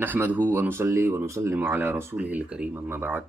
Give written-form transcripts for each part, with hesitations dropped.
نحمده ونصلي ونسلم على رسوله الكريم اما بعد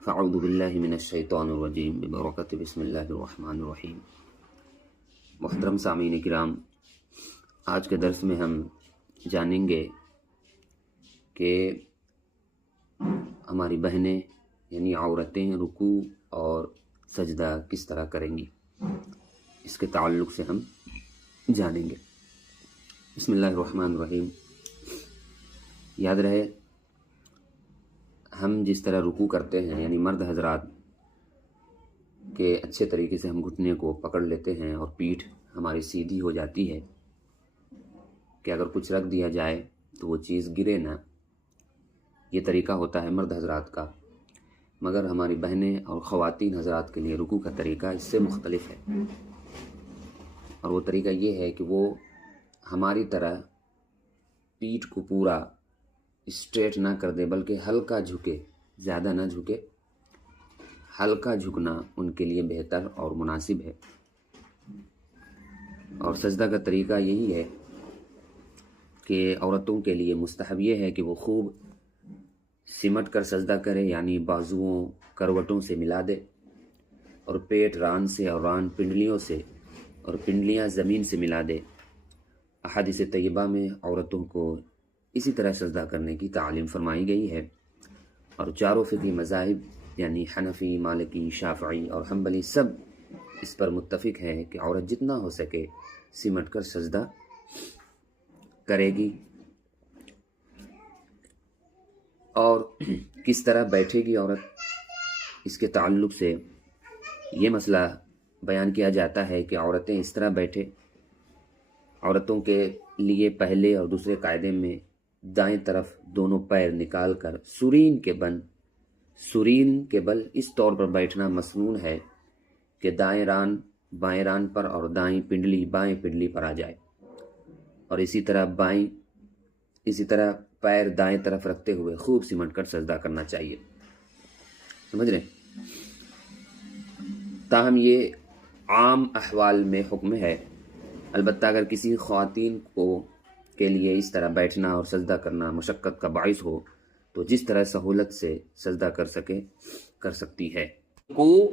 فاعوذ بالله من الشیطان الرجیم ببرکۃ بسم اللہ الرحمن الرحیم۔ محترم سامعین کرام، آج کے درس میں ہم جانیں گے کہ ہماری بہنیں یعنی عورتیں رکوع اور سجدہ کس طرح کریں گی، اس کے تعلق سے ہم جانیں گے۔ بسم اللہ الرحمن الرحیم۔ یاد رہے، ہم جس طرح رکوع کرتے ہیں یعنی مرد حضرات کے اچھے طریقے سے ہم گھٹنے کو پکڑ لیتے ہیں اور پیٹھ ہماری سیدھی ہو جاتی ہے کہ اگر کچھ رکھ دیا جائے تو وہ چیز گرے نہ، یہ طریقہ ہوتا ہے مرد حضرات کا۔ مگر ہماری بہنیں اور خواتین حضرات کے لیے رکوع کا طریقہ اس سے مختلف ہے، اور وہ طریقہ یہ ہے کہ وہ ہماری طرح پیٹھ کو پورا اسٹریٹ نہ کر دے بلکہ ہلکا جھکے، زیادہ نہ جھکے، ہلکا جھکنا ان کے لیے بہتر اور مناسب ہے۔ اور سجدہ کا طریقہ یہی ہے کہ عورتوں کے لیے مستحب یہ ہے کہ وہ خوب سمٹ کر سجدہ کرے، یعنی بازوؤں کروٹوں سے ملا دے، اور پیٹ ران سے اور ران پنڈلیوں سے اور پنڈلیاں زمین سے ملا دے۔ احادیث طیبہ میں عورتوں کو اسی طرح سجدہ کرنے کی تعلیم فرمائی گئی ہے، اور چاروں فقہی مذاہب یعنی حنفی، مالکی، شافعی اور حنبلی سب اس پر متفق ہے کہ عورت جتنا ہو سکے سمٹ کر سجدہ کرے گی۔ اور کس طرح بیٹھے گی عورت، اس کے تعلق سے یہ مسئلہ بیان کیا جاتا ہے کہ عورتیں اس طرح بیٹھے۔ عورتوں کے لیے پہلے اور دوسرے قاعدے میں دائیں طرف دونوں پیر نکال کر سرین کے بل اس طور پر بیٹھنا مسنون ہے کہ دائیں ران بائیں ران پر اور دائیں پنڈلی بائیں پنڈلی پر آ جائے، اور اسی طرح پیر دائیں طرف رکھتے ہوئے خوب سمٹ کر سجدہ کرنا چاہیے۔ سمجھ رہے؟ تاہم یہ عام احوال میں حکم ہے، البتہ اگر کسی خواتین کے لیے اس طرح بیٹھنا اور سجدہ کرنا مشقت کا باعث ہو تو جس طرح سہولت سے سجدہ کر سکتی ہے۔ رکوع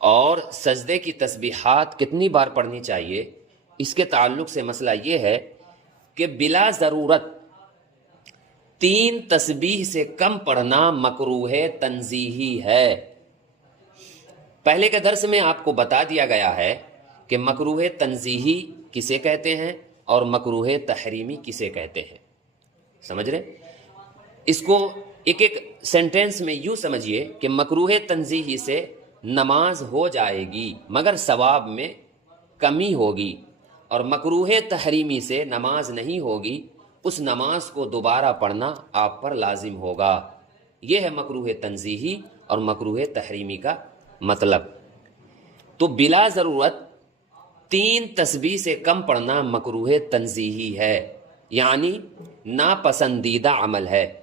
اور سجدے کی تسبیحات کتنی بار پڑھنی چاہیے، اس کے تعلق سے مسئلہ یہ ہے کہ بلا ضرورت 3 تسبیح سے کم پڑھنا مکروہ تنزیہی ہے۔ پہلے کے درس میں آپ کو بتا دیا گیا ہے کہ مکروہ تنزیہی کسے کہتے ہیں اور مکروہ تحریمی کسے کہتے ہیں۔ سمجھ رہے؟ اس کو ایک سینٹینس میں یوں سمجھیے کہ مکروہ تنزیہی سے نماز ہو جائے گی مگر ثواب میں کمی ہوگی، اور مکروہ تحریمی سے نماز نہیں ہوگی، اس نماز کو دوبارہ پڑھنا آپ پر لازم ہوگا۔ یہ ہے مکروہ تنزیہی اور مکروہ تحریمی کا مطلب۔ تو بلا ضرورت 3 تسبیح سے کم پڑھنا مکروہ تنزیہی ہے، یعنی ناپسندیدہ عمل ہے۔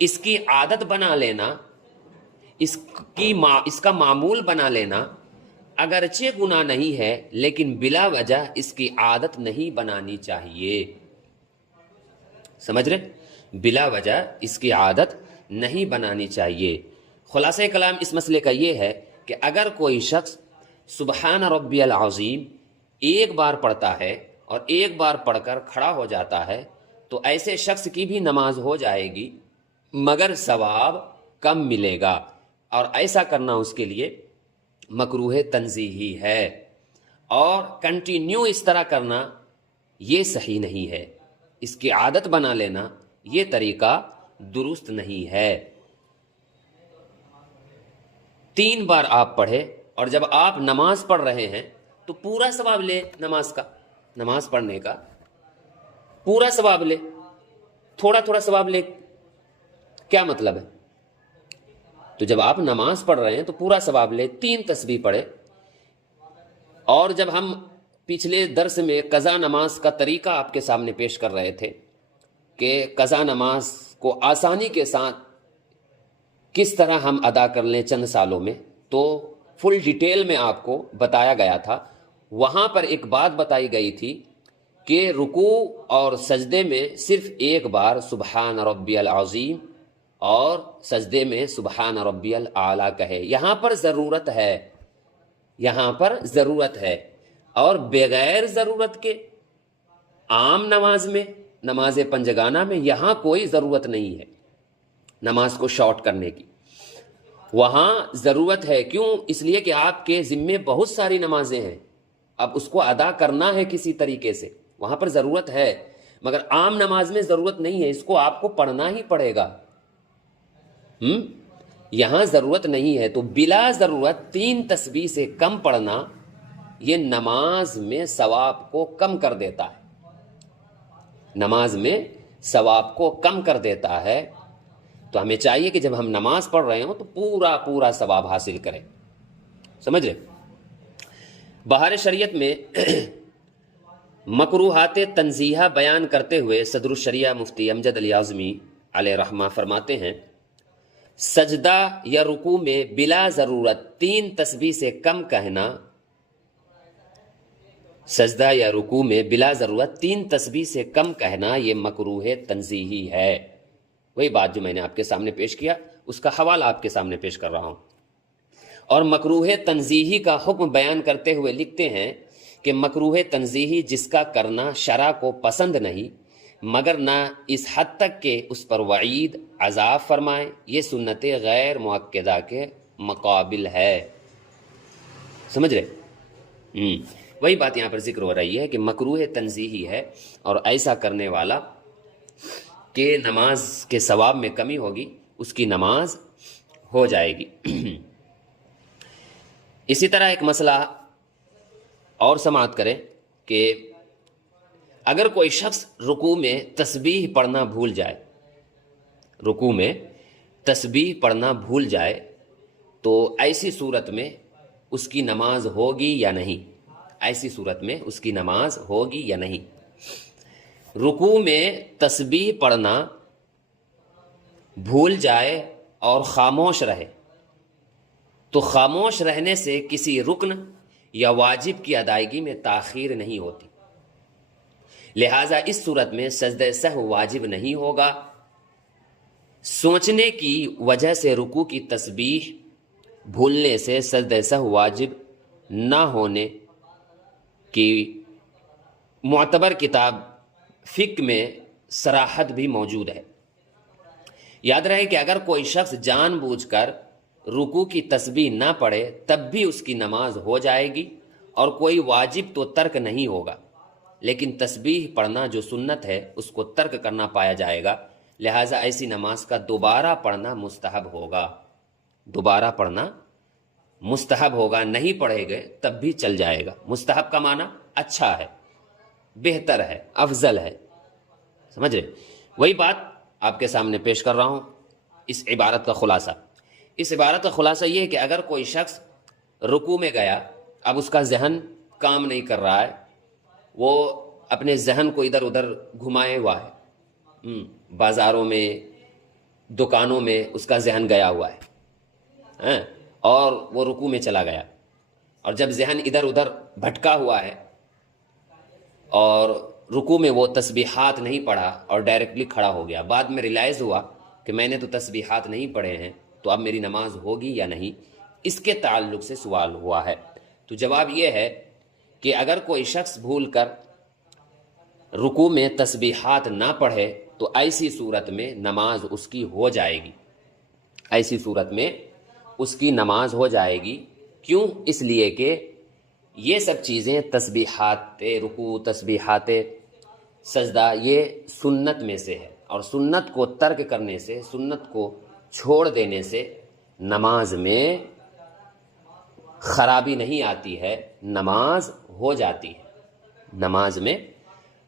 اس کی عادت بنا لینا، اس کا معمول بنا لینا اگرچہ گناہ نہیں ہے، لیکن بلا وجہ اس کی عادت نہیں بنانی چاہیے۔ سمجھ رہے؟ بلا وجہ اس کی عادت نہیں بنانی چاہیے۔ خلاصہ کلام اس مسئلے کا یہ ہے کہ اگر کوئی شخص سبحان ربی العظیم ایک بار پڑھتا ہے اور ایک بار پڑھ کر کھڑا ہو جاتا ہے تو ایسے شخص کی بھی نماز ہو جائے گی مگر ثواب کم ملے گا، اور ایسا کرنا اس کے لیے مکروہ تنزیہی ہے، اور کنٹینیو اس طرح کرنا یہ صحیح نہیں ہے۔ اس کی عادت بنا لینا یہ طریقہ درست نہیں ہے۔ 3 بار آپ پڑھے، اور جب آپ نماز پڑھ رہے ہیں تو پورا ثواب لے، نماز پڑھنے کا پورا ثواب لے، تھوڑا تھوڑا ثواب لے، کیا مطلب ہے؟ تو جب آپ نماز پڑھ رہے ہیں تو پورا ثواب لے، 3 تسبیح پڑھے۔ اور جب ہم پچھلے درس میں قضا نماز کا طریقہ آپ کے سامنے پیش کر رہے تھے کہ قضا نماز کو آسانی کے ساتھ کس طرح ہم ادا کر لیں چند سالوں میں، تو فل ڈیٹیل میں آپ کو بتایا گیا تھا۔ وہاں پر ایک بات بتائی گئی تھی کہ رکوع اور سجدے میں صرف ایک بار سبحان ربی العظیم اور سجدے میں سبحان ربی الاعلیٰ کہے. یہاں پر ضرورت ہے، یہاں پر ضرورت ہے، اور بغیر ضرورت کے عام نماز میں، نماز پنجگانہ میں یہاں کوئی ضرورت نہیں ہے نماز کو شارٹ کرنے کی. وہاں ضرورت ہے، کیوں؟ اس لیے کہ آپ کے ذمے بہت ساری نمازیں ہیں، اب اس کو ادا کرنا ہے کسی طریقے سے، وہاں پر ضرورت ہے. مگر عام نماز میں ضرورت نہیں ہے، اس کو آپ کو پڑھنا ہی پڑے گا. یہاں ضرورت نہیں ہے، تو بلا ضرورت 3 تسبیح سے کم پڑھنا یہ نماز میں ثواب کو کم کر دیتا ہے، نماز میں ثواب کو کم کر دیتا ہے. تو ہمیں چاہیے کہ جب ہم نماز پڑھ رہے ہوں تو پورا پورا ثواب حاصل کریں. سمجھ رہے؟ بہار شریعت میں مکروہات تنزیہہ بیان کرتے ہوئے صدر الشریعہ مفتی امجد علی اعظمی علیہ رحمہ فرماتے ہیں، سجدہ یا رکوع میں بلا ضرورت 3 تسبیح سے کم کہنا، سجدہ یا رکوع میں بلا ضرورت 3 تسبیح سے کم کہنا یہ مکروہ تنزیہی ہے. وہی بات جو میں نے آپ کے سامنے پیش کیا اس کا حوالہ آپ کے سامنے پیش کر رہا ہوں. اور مکروہ تنزیہی کا حکم بیان کرتے ہوئے لکھتے ہیں کہ مکروہ تنزیہی جس کا کرنا شرع کو پسند نہیں مگر نہ اس حد تک کہ اس پر وعید عذاب فرمائے، یہ سنت غیر مؤکدہ کے مقابل ہے. سمجھ رہے؟ وہی بات یہاں پر ذکر ہو رہی ہے کہ مکروہ تنزیہی ہے، اور ایسا کرنے والا کہ نماز کے ثواب میں کمی ہوگی، اس کی نماز ہو جائے گی. اسی طرح ایک مسئلہ اور سماعت کریں کہ اگر کوئی شخص رکوع میں تسبیح پڑھنا بھول جائے، رکوع میں تسبیح پڑھنا بھول جائے تو ایسی صورت میں اس کی نماز ہوگی یا نہیں؟ ایسی صورت میں اس کی نماز ہوگی یا نہیں؟ رکوع میں تسبیح پڑھنا بھول جائے اور خاموش رہے تو خاموش رہنے سے کسی رکن یا واجب کی ادائیگی میں تاخیر نہیں ہوتی، لہٰذا اس صورت میں سجدہ سہو واجب نہیں ہوگا. سوچنے کی وجہ سے رکوع کی تسبیح بھولنے سے سجدہ سہو واجب نہ ہونے کی معتبر کتاب فقہ میں صراحت بھی موجود ہے. یاد رہے کہ اگر کوئی شخص جان بوجھ کر رکوع کی تسبیح نہ پڑھے تب بھی اس کی نماز ہو جائے گی اور کوئی واجب تو ترک نہیں ہوگا، لیکن تسبیح پڑھنا جو سنت ہے اس کو ترک کرنا پایا جائے گا، لہٰذا ایسی نماز کا دوبارہ پڑھنا مستحب ہوگا. دوبارہ پڑھنا مستحب ہوگا، نہیں پڑھے گئے تب بھی چل جائے گا. مستحب کا معنی اچھا ہے، بہتر ہے، افضل ہے. سمجھ رہے؟ وہی بات آپ کے سامنے پیش کر رہا ہوں. اس عبارت کا خلاصہ، اس عبارت کا خلاصہ یہ ہے کہ اگر کوئی شخص رکوع میں گیا، اب اس کا ذہن کام نہیں کر رہا ہے، وہ اپنے ذہن کو ادھر ادھر گھمائے ہوا ہے، بازاروں میں، دکانوں میں اس کا ذہن گیا ہوا ہے، اور وہ رکوع میں چلا گیا، اور جب ذہن ادھر ادھر بھٹکا ہوا ہے اور رکوع میں وہ تسبیحات نہیں پڑھا اور ڈائریکٹلی کھڑا ہو گیا، بعد میں ریلائز ہوا کہ میں نے تو تسبیحات نہیں پڑھے ہیں، تو اب میری نماز ہوگی یا نہیں، اس کے تعلق سے سوال ہوا ہے. تو جواب یہ ہے کہ اگر کوئی شخص بھول کر رکوع میں تسبیحات نہ پڑھے تو ایسی صورت میں نماز اس کی ہو جائے گی، ایسی صورت میں اس کی نماز ہو جائے گی. کیوں؟ اس لیے کہ یہ سب چیزیں تسبیحات رکوع، تسبیحات سجدہ، یہ سنت میں سے ہے، اور سنت کو ترک کرنے سے، سنت کو چھوڑ دینے سے نماز میں خرابی نہیں آتی ہے، نماز ہو جاتی ہے. نماز میں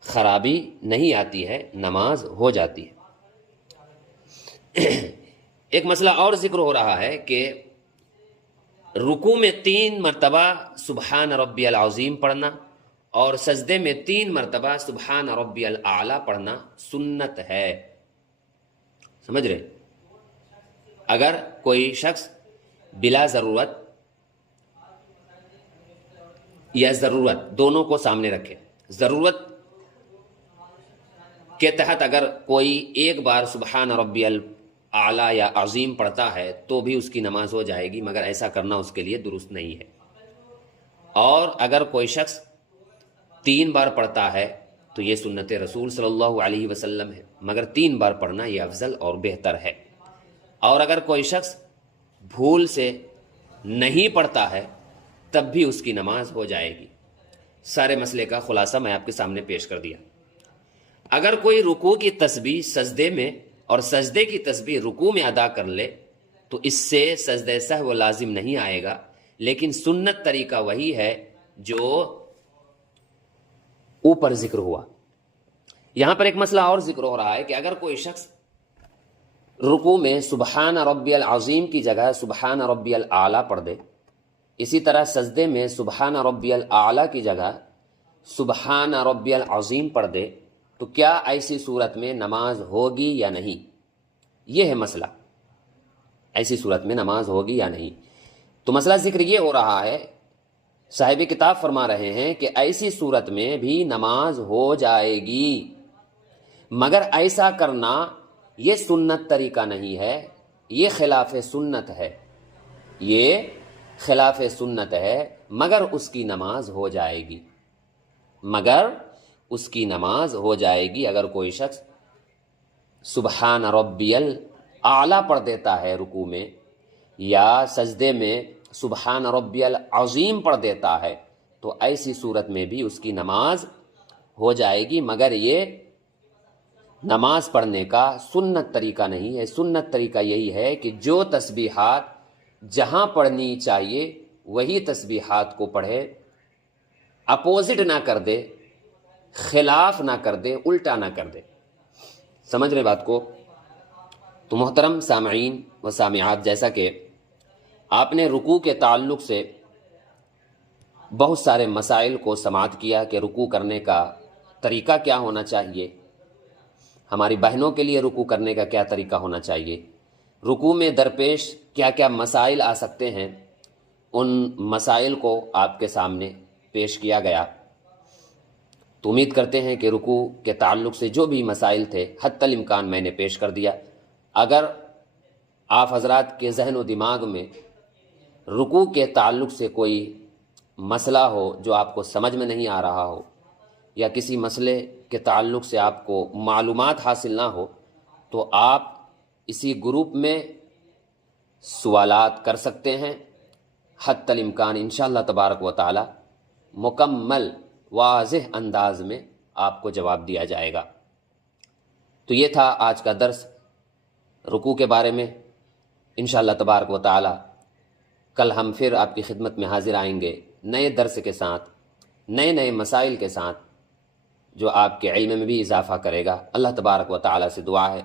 خرابی نہیں آتی ہے، نماز ہو جاتی ہے. ایک مسئلہ اور ذکر ہو رہا ہے کہ رکوع میں 3 مرتبہ سبحان ربی العظیم پڑھنا اور سجدے میں 3 مرتبہ سبحان ربی الاعلیٰ پڑھنا سنت ہے. سمجھ رہے؟ اگر کوئی شخص بلا ضرورت یا ضرورت دونوں کو سامنے رکھے، ضرورت کے تحت اگر کوئی ایک بار سبحان ربی الاعلیٰ یا عظیم پڑھتا ہے تو بھی اس کی نماز ہو جائے گی، مگر ایسا کرنا اس کے لیے درست نہیں ہے۔ اور اگر کوئی شخص 3 بار پڑھتا ہے تو یہ سنت رسول صلی اللہ علیہ وسلم ہے، مگر 3 بار پڑھنا یہ افضل اور بہتر ہے۔ اور اگر کوئی شخص بھول سے نہیں پڑھتا ہے تب بھی اس کی نماز ہو جائے گی۔ سارے مسئلے کا خلاصہ میں آپ کے سامنے پیش کر دیا۔ اگر کوئی رکوع کی تسبیح سجدے میں اور سجدے کی تسبیح رکوع میں ادا کر لے تو اس سے سجدہ سہو لازم نہیں آئے گا، لیکن سنت طریقہ وہی ہے جو اوپر ذکر ہوا۔ یہاں پر ایک مسئلہ اور ذکر ہو رہا ہے کہ اگر کوئی شخص رکوع میں سبحان ربی العظیم کی جگہ سبحان ربی الاعلیٰ پڑھ دے، اسی طرح سجدے میں سبحان ربی الاعلیٰ کی جگہ سبحان ربی العظیم پڑھ دے تو کیا ایسی صورت میں نماز ہوگی یا نہیں؟ یہ ہے مسئلہ، ایسی صورت میں نماز ہوگی یا نہیں۔ تو مسئلہ ذکر یہ ہو رہا ہے، صاحب کتاب فرما رہے ہیں کہ ایسی صورت میں بھی نماز ہو جائے گی، مگر ایسا کرنا یہ سنت طریقہ نہیں ہے، یہ خلاف سنت ہے، یہ خلاف سنت ہے، مگر اس کی نماز ہو جائے گی، مگر اس کی نماز ہو جائے گی۔ اگر کوئی شخص سبحان ربی الاعلیٰ پڑھ دیتا ہے رکوع میں یا سجدے میں سبحان ربی العظیم پڑھ دیتا ہے تو ایسی صورت میں بھی اس کی نماز ہو جائے گی، مگر یہ نماز پڑھنے کا سنت طریقہ نہیں ہے۔ سنت طریقہ یہی ہے کہ جو تسبیحات جہاں پڑھنی چاہیے وہی تسبیحات کو پڑھے، اپوزٹ نہ کر دے، خلاف نہ کر دے، الٹا نہ کر دے۔ سمجھ رہے بات کو؟ تو محترم سامعین و سامعات، جیسا کہ آپ نے رکوع کے تعلق سے بہت سارے مسائل کو سماعت کیا کہ رکوع کرنے کا طریقہ کیا ہونا چاہیے، ہماری بہنوں کے لیے رکوع کرنے کا کیا طریقہ ہونا چاہیے، رکوع میں درپیش کیا کیا مسائل آ سکتے ہیں، ان مسائل کو آپ کے سامنے پیش کیا گیا۔ تو امید کرتے ہیں کہ رکوع کے تعلق سے جو بھی مسائل تھے حتی الامکان میں نے پیش کر دیا۔ اگر آپ حضرات کے ذہن و دماغ میں رکوع کے تعلق سے کوئی مسئلہ ہو جو آپ کو سمجھ میں نہیں آ رہا ہو، یا کسی مسئلے کے تعلق سے آپ کو معلومات حاصل نہ ہو، تو آپ اسی گروپ میں سوالات کر سکتے ہیں۔ حتی الامکان انشاءاللہ تبارک و تعالی مکمل واضح انداز میں آپ کو جواب دیا جائے گا۔ تو یہ تھا آج کا درس رکوع کے بارے میں۔ انشاءاللہ تبارک و تعالی کل ہم پھر آپ کی خدمت میں حاضر آئیں گے نئے درس کے ساتھ، نئے مسائل کے ساتھ، جو آپ کے علم میں بھی اضافہ کرے گا۔ اللہ تبارک و تعالی سے دعا ہے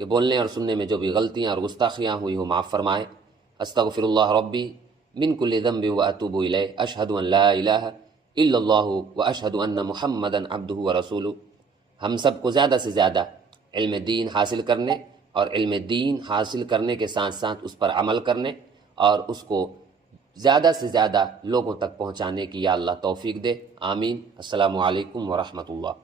کہ بولنے اور سننے میں جو بھی غلطیاں اور گستاخیاں ہوئی ہو معاف فرمائے۔ استغفر اللہ ربی من کل ذنب واتوب الیہ، اشہد ان لا الہ الا اللہ واشہد ان محمدا عبدہ ورسولہ۔ ہم سب کو زیادہ سے زیادہ علم دین حاصل کرنے اور علم دین حاصل کرنے کے ساتھ ساتھ اس پر عمل کرنے اور اس کو زیادہ سے زیادہ لوگوں تک پہنچانے کی یا اللہ توفیق دے، آمین۔ السلام علیکم ورحمۃ اللہ۔